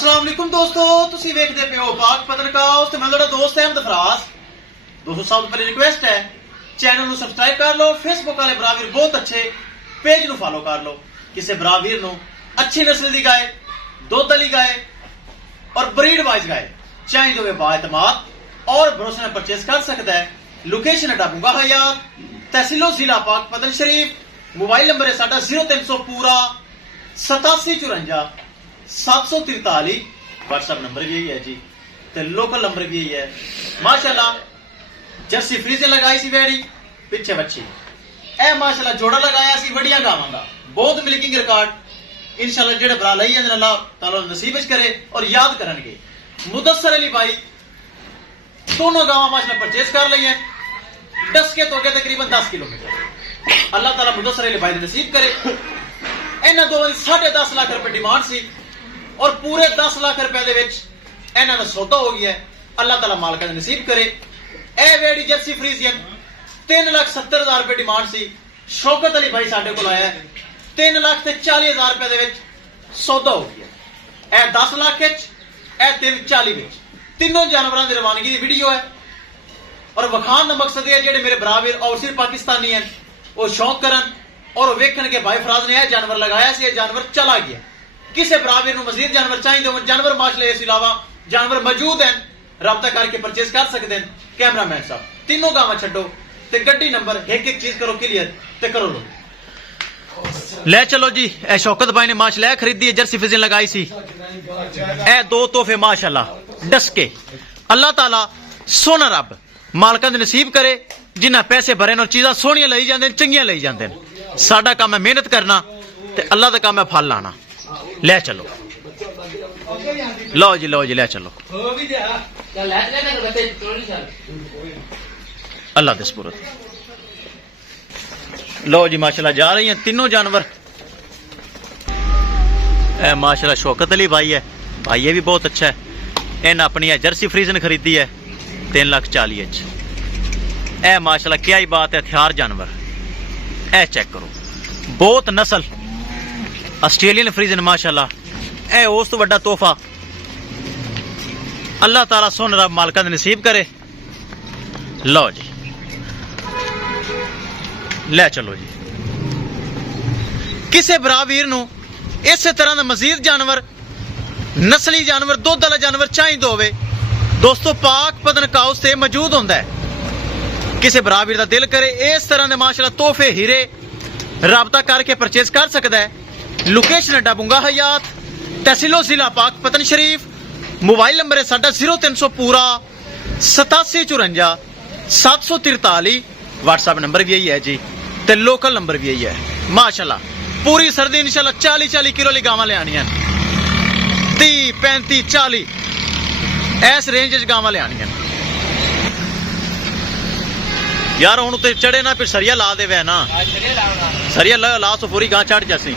अस्सलाम वालेकुम दोस्तों, तुसी वेखदे पे हो पाक पत्रकार ते मैं तुहाडा दोस्त अहमद फराज। दोस्तों सब तो पहले रिक्वेस्ट है चैनल ਨੂੰ ਸਬਸਕ੍ਰਾਈਬ ਕਰ ਲਓ। फेसबुक वाले बरावीर बहुत अच्छे पेज ਨੂੰ फॉलो कर लो। किसी बरावीर ਨੂੰ अच्छी नस्ल दी गाय, दुध वाली गाय और ब्रीड वाइज गाय चाहिए तो वे बाएतमाद और भरोसे में परचेज कर सकता है। लोकेशन है डाबूंगा हयात, तहसीलो जिला पाक पतन शरीफ। मोबाइल नंबर है साडा 0300 पूरा 8754 743। व्हाट्सएप नंबर भी यही है जी, ते लोकल नंबर भी यही है। माशाल्लाह जर्सी फ्रीजर लगाई सी वेड़ी पिछे बच्ची ए माशाल्लाह जोड़ा लगाया सी वड़िया गावां दा बहुत मिल्किंग रिकॉर्ड। इंशाल्लाह जेड़े भरा लई जांदे अल्लाह ताला नसीब विच करे और याद करनगे। मुदस्सर अली भाई दोनों गावां माशाल्लाह परचेज कर लई है। डसके तो अगे तकरीबन 10 किलोमीटर। अल्लाह ताला मुदस्सर अली भाई नसीब करे। इन्हां दोवां दी 10.5 लाख रुपए डिमांड सी और पूरे 10 लाख रुपए दे विच इन्हां दा सौदा हो गया है। अल्लाह ताला मालिक दा नसीब करे। ए वेड़ी जर्सी फ्रीजियन 3,70,000 रुपए डिमांड सी। शौकत अली भाई साडे कोल आया है 3,40,000 रुपए दे विच सौदा हो गया। ए 10 लाख विच ए 3,40 विच तीनों जानवरां दी रवानगी दी वीडियो है और वखान दा मकसद है जेडे मेरे बराबर ओवरसीज पाकिस्तानी हैं वो शौक करन और वेखन के भाई फराज ने यह जानवर लगाया सी, जानवर चला गया। किसी बराबर नूं मजीद जानवर चाहिए तो जानवर माशाल्लाह इस अलावा जानवर मौजूद हैं, राबता करके परचेज कर सकते हैं। कैमरामैन साहब तीनों गावां छड्डो ते गड्डी नंबर एक एक चीज करो क्लियर ते करो लो। ले चलो जी ए शौकत भाई ने माशाल्लाह खरीदी है, जर्सी फिजिन लगाई सी। ए दो तोहफे माशाल्लाह डस के अल्लाह ताला सोना रब मालकां दे नसीब करे। जिन्हां पैसे भरे न चीज़ां सोहणियां लई जांदे न, चंगियां लई जांदे न। साडा काम है मेहनत करना ते अल्लाह दा काम है फल लाना। ले चलो लो जी ले चलो। अल्लाह दे सुपुर्द लो जी माशाल्लाह जा रही हैं तीनों जानवर। ए माशाल्लाह शौकत अली भाई है, भाई ये भी बहुत अच्छा है। इन अपनी जर्सी फ्रीजन खरीदी है 3,40,000। ए माशाल्लाह क्या ही बात है, हथियार जानवर। ए चेक करो बहुत नस्ल ऑस्ट्रेलियन फ्रीजन माशाल्लाह। ए उस तो बड़ा तोहफा अल्लाह ताला सोन रब मालका दे नसीब करे। लो जी ले चलो जी। किसी बरावीर नूं इस तरह का मजीद जानवर नस्ली जानवर दुध वाला जानवर चाहिए होवे दोस्तों पाक पतन काउस से मौजूद होंदा है। किसी बरावीर का दिल करे इस तरह के माशाल्लाह तोहफे हीरे राबता करके परचेज कर सकता है। लोकेशन है डाबूंगा हयात, तहसीलो जिला पाक पतन शरीफ। मोबाइल नंबर है साडा 0300 पूरा 8754 743। व्हाट्सएप नंबर भी यही है जी, ते लोकल नंबर भी यही है। माशाल्लाह पूरी सर्दी इंशाल्लाह 40-40 किलो ली गावां ले आनियां 30 35 40 इस रेंज च गावां ले आनियां यार। हुण ते चढ़े ना फिर सरिया ला देवे ना, सरिया ला सो पूरी गां चढ़ जासी।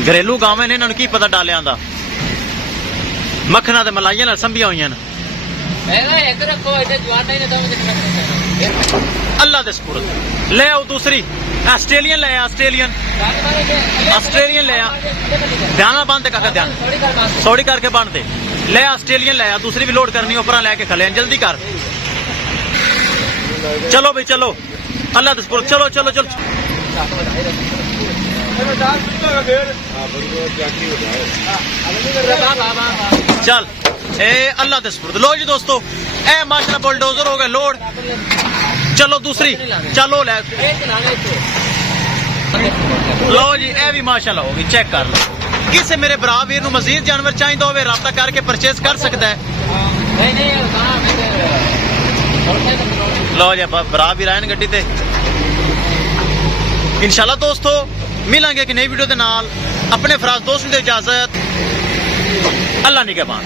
घरेलू गावां ने इन्हां नूं की पता डालियां दा मक्खना ते मलाइयां नाल संभियां होईयां न। अल्लाह दे सुपुर्द ले आओ दूसरी ऑस्ट्रेलियन ले आ, ऑस्ट्रेलियन ले आ। ध्यान बंद काका ध्यान सौड़ी करके बंद दे। ले ऑस्ट्रेलियन ले आ, दूसरी भी लोड करनी ऊपर लेके खले जल्दी कर। चलो भाई चलो अल्लाह दे सुपुर्द चलो चलो चलो चल ए अल्लाह दे सुपुर्द। लो जी दोस्तों ए माशाल्लाह बुलडोजर हो गए लोड। चलो दूसरी चलो ले लो जी ए भी माशाल्लाह होगी चेक कर लो। किसी मेरे बरावीर नूं मजीद जानवर चाहिए होवे राबता करके परचेज कर सकता है। लो जी बरावीर आए गड्डी ते इंशाल्लाह दोस्तों मिलेंगे एक नई वीडियो के नाल। अपने फराज दोस्त की इजाजत अल्लाह निगहबान।